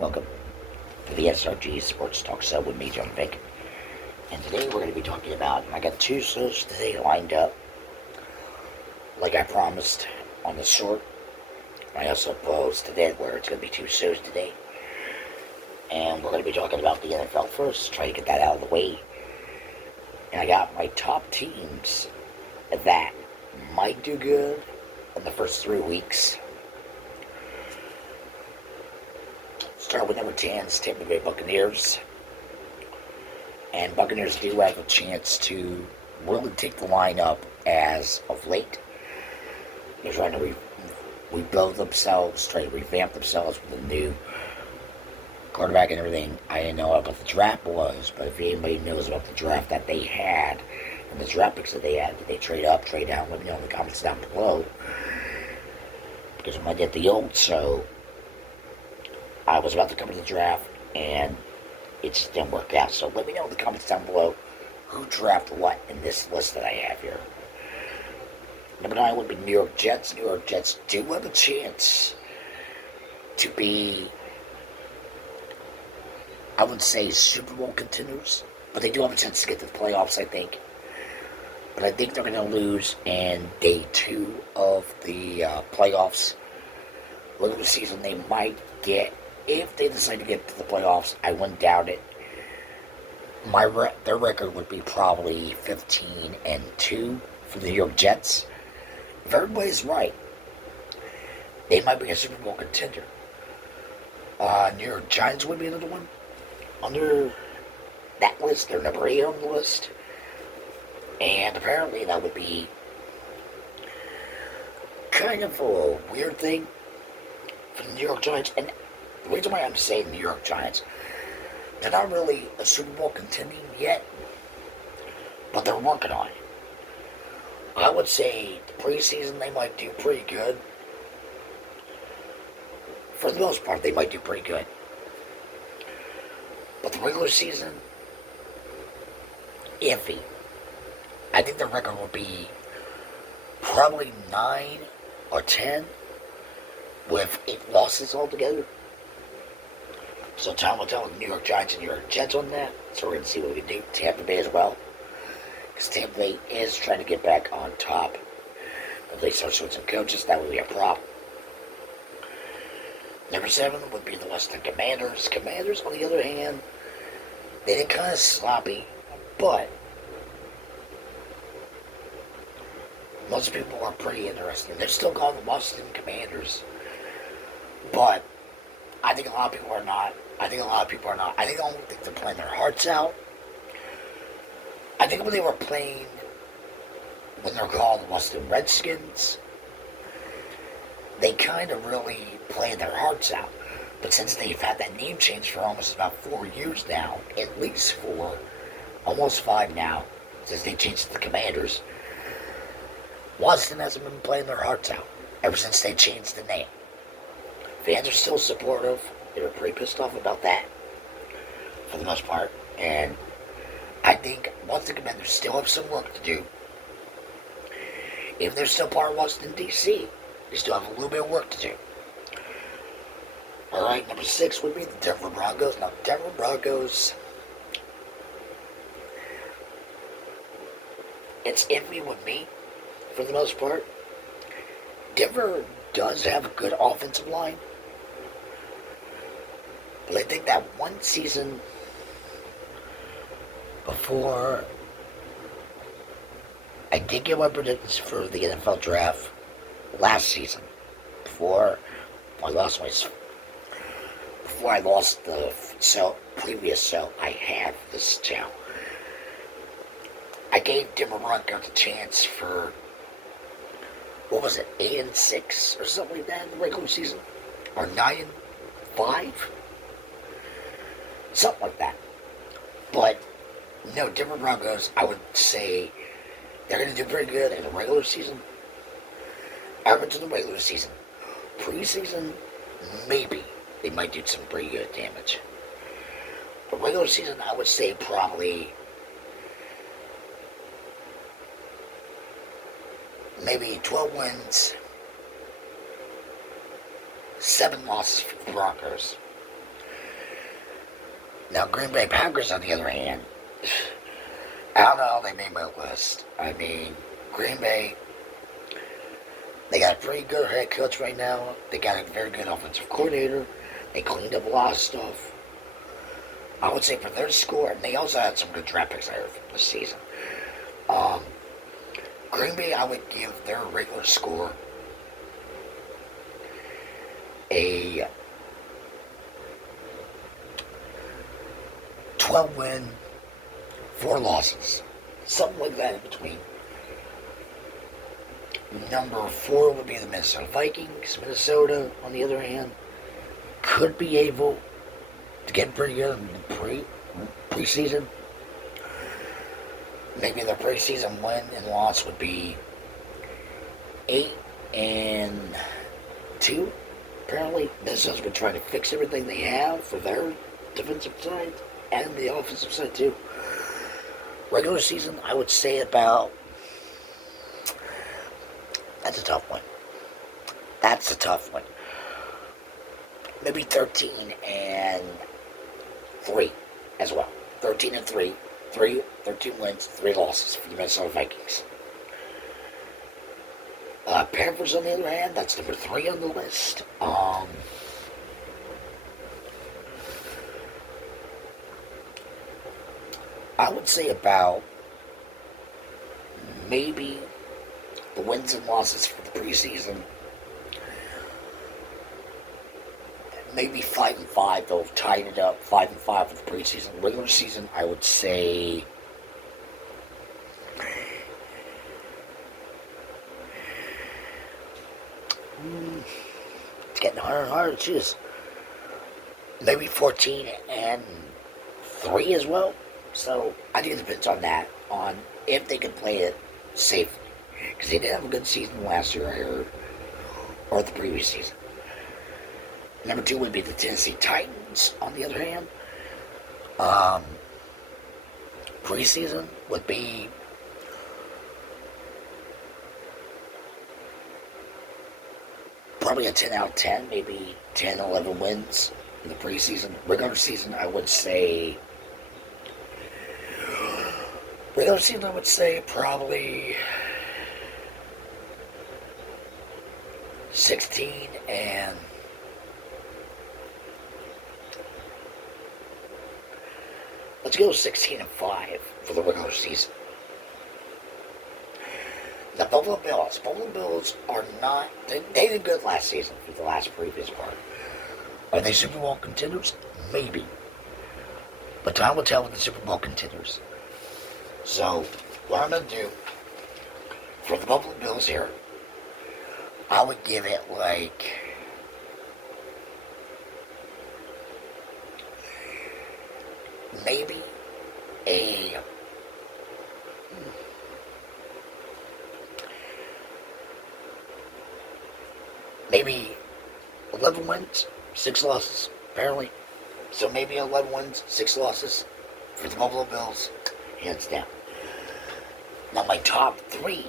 Welcome to the SRG Sports Talk Show with me, John Vick. And today we're going to be talking about, I got two shows today lined up, like I promised on the short. I also posted it where it's going to be two shows today. And we're going to be talking about the NFL first, try to get that out of the way. And I got my top teams that might do good in the first 3 weeks. Start with number 10, Tampa Bay Buccaneers. And Buccaneers do have a chance to really take the line up as of late. They're trying to rebuild themselves, trying to revamp themselves with a new quarterback and everything. I didn't know what the draft was, but if anybody knows about the draft that they had and the draft picks that they had, did they trade up, trade down? Let me know in the comments down below. Because when I did the old show, I was about to come to the draft and it just didn't work out. So let me know in the comments down below who drafted what in this list that I have here. Number 9 would be New York Jets. New York Jets do have a chance to be, I wouldn't say Super Bowl contenders, but they do have a chance to get to the playoffs, I think. But I think they're going to lose in day 2 of the playoffs. Look at the season they might get. If they decide to get to the playoffs, I wouldn't doubt it. Their record would be probably 15-2 for the New York Jets. If everybody's right, they might be a Super Bowl contender. New York Giants would be another one under that list. They're number 8 on the list. And apparently that would be kind of a weird thing for the New York Giants. And the reason why I'm saying New York Giants, they're not really a Super Bowl contending yet, but they're working on it. I would say the preseason they might do pretty good. For the most part, they might do pretty good. But the regular season, iffy. I think the record will be probably 9 or 10 with 8 losses altogether. So time will tell with New York Giants and New York Jets on that. So we're going to see what we can do. Tampa Bay as well. Because Tampa Bay is trying to get back on top. If they start switching coaches, that would be a problem. Number 7 would be the Washington Commanders. Commanders, on the other hand, they did kind of sloppy, but most people are pretty interested. They're still called the Washington Commanders, but I think a lot of people are not. I don't think they're playing their hearts out. I think when they were playing, when they're called the Washington Redskins, they kind of really played their hearts out. But since they've had that name change for almost about 4 years now, at least 4, almost 5 now, since they changed to the Commanders, Washington hasn't been playing their hearts out ever since they changed the name. Fans are still supportive. They were pretty pissed off about that, for the most part. And I think Washington Commanders still have some work to do. Even they're still part of Washington, D.C., they still have a little bit of work to do. Alright, number 6 would be the Denver Broncos. Now, Denver Broncos, it's iffy with me, for the most part. Denver does have a good offensive line. But I think that one season before I did get my predictions for the NFL draft last season, before I lost the previous show I had this channel, I gave Denver Broncos a chance for, what was it, 8-6 or something like that in the regular season, or 9-5, something like that. But no, Denver Broncos, I would say they're going to do pretty good in the regular season. Average in the regular season. Preseason, maybe they might do some pretty good damage. But regular season, I would say probably maybe 12 wins, 7 losses for the Broncos. Now, Green Bay Packers, on the other hand, I don't know how they made my list. I mean, Green Bay, they got a pretty good head coach right now. They got a very good offensive coordinator. They cleaned up a lot of stuff. I would say for their score, and they also had some good draft picks there this season. Um, Green Bay, I would give their regular score a 12 win, 4 losses. Something like that in between. Number 4 would be the Minnesota Vikings. Minnesota, on the other hand, could be able to get pretty good in the preseason. Maybe their preseason win and loss would be 8-2. Apparently, Minnesota's been trying to fix everything they have for their defensive side and the offensive side too. Regular season, I would say about. That's a tough one. That's a tough one. Maybe 13-3 as well. 13-3. 13 wins, 3 losses for the Minnesota Vikings. Panthers, on the other hand, that's number 3 on the list. I would say about maybe the wins and losses for the preseason. Maybe 5-5. They'll have tied it up 5-5 for the preseason. Regular season, I would say. It's getting harder and harder to choose. Maybe 14-3 as well. So I think it depends on that, on if they can play it safely. Because they didn't have a good season last year, I heard, or the previous season. Number 2 would be the Tennessee Titans, on the other hand. Preseason would be probably a 10 out of 10, maybe 10, 11 wins in the preseason. Regular season, I would say probably 16 and let's go 16-5 for the regular season. The Buffalo Bills. Buffalo Bills are not. They did good last season for the previous part. Are they Super Bowl contenders? Maybe. But time will tell with the Super Bowl contenders. So, what I'm going to do for the Buffalo Bills here, I would give it like maybe a maybe 11 wins, 6 losses, apparently. So maybe 11 wins, 6 losses for the Buffalo Bills, hands down. Now my top 3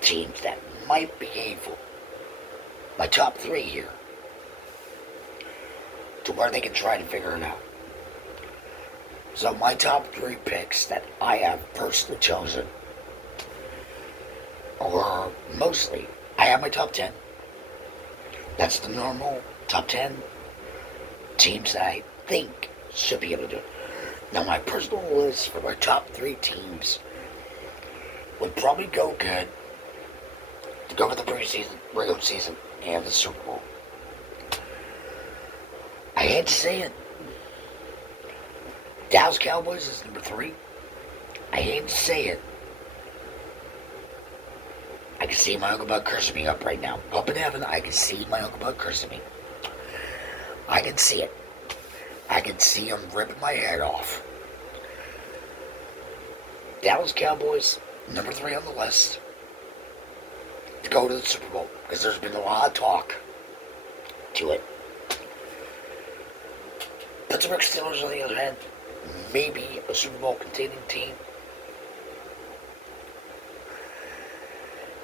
teams that might be able, my top 3 here, to where they can try to figure it out. So my top 3 picks that I have personally chosen, or mostly, I have my top 10. That's the normal top 10 teams that I think should be able to do it. Now my personal list for my top 3 teams would probably go good to go for the preseason, regular season, and the Super Bowl. I hate to say it, Dallas Cowboys is number 3. I hate to say it. I can see my Uncle Buck cursing me up right now. Up in heaven, I can see my Uncle Buck cursing me. I can see it. I can see him ripping my head off. Dallas Cowboys, number 3 on the list, to go to the Super Bowl. Because there's been a lot of talk to it. Pittsburgh Steelers, on the other hand, maybe a Super Bowl contending team.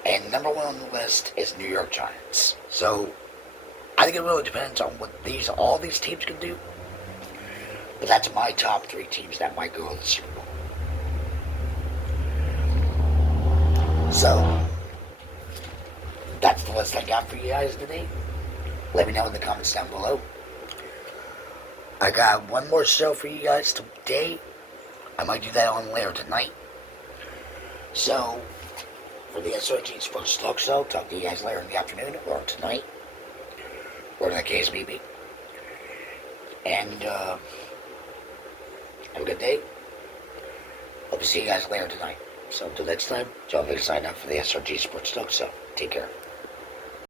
And number 1 on the list is New York Giants. So, I think it really depends on what all these teams can do. But that's my top 3 teams that might go to the Super Bowl. So, that's the list I got for you guys today. Let me know in the comments down below. I got one more show for you guys today. I might do that on later tonight. So, for the SRG Sports Talk Show, talk to you guys later in the afternoon or tonight, or in the case may be. And, have a good day. Hope to see you guys later tonight. So, until next time, John Vick signing up for the SRG Sports Talk Show. Take care.